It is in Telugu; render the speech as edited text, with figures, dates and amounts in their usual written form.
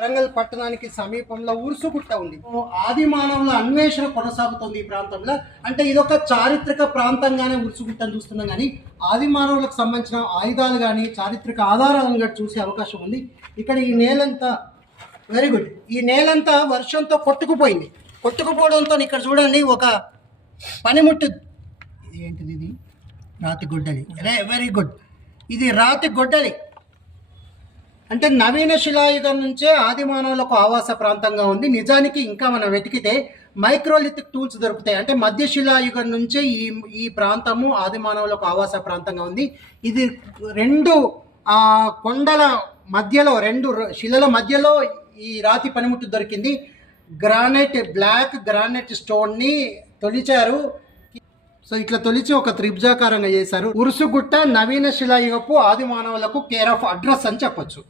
వరంగల్ పట్టణానికి సమీపంలో ఉరుసుగుట్ట ఉంది. ఆది మానవుల అన్వేషణ కొనసాగుతుంది ఈ ప్రాంతంలో. అంటే ఇదొక చారిత్రక ప్రాంతంగానే ఉరుసుగుట్టని చూస్తున్నాం, కానీ ఆది మానవులకు సంబంధించిన ఆయుధాలు కానీ చారిత్రక ఆధారాలను కూడా చూసే అవకాశం ఉంది. ఇక్కడ ఈ నేలంతా వెరీ గుడ్, ఈ నేలంతా వర్షంతో కొట్టుకుపోయింది. కొట్టుకుపోవడంతో ఇక్కడ చూడండి ఒక పనిముట్టు, ఏంటిది, ఇది రాతి గొడ్డలి. వెరీ గుడ్, ఇది రాతి గొడ్డలి. అంటే నవీన శిలాయుగం నుంచే ఆది మానవులకు ఆవాస ప్రాంతంగా ఉంది. నిజానికి ఇంకా మనం వెతికితే మైక్రోలిథిక్ టూల్స్ దొరుకుతాయి. అంటే మధ్య శిలాయుగం నుంచే ఈ ప్రాంతము ఆది మానవులకు ఆవాస ప్రాంతంగా ఉంది. ఇది రెండు కొండల మధ్యలో, రెండు శిలల మధ్యలో ఈ రాతి పనిముట్టు దొరికింది. గ్రానైట్, బ్లాక్ గ్రానైట్ స్టోన్ని తొలిచారు. సో ఇట్లా తొలిచి ఒక త్రిభుజాకారంగా చేశారు. ఉరుసుగుట్ట నవీన శిలాయుగపు ఆది మానవులకు కేర్ ఆఫ్ అడ్రస్ అని చెప్పొచ్చు.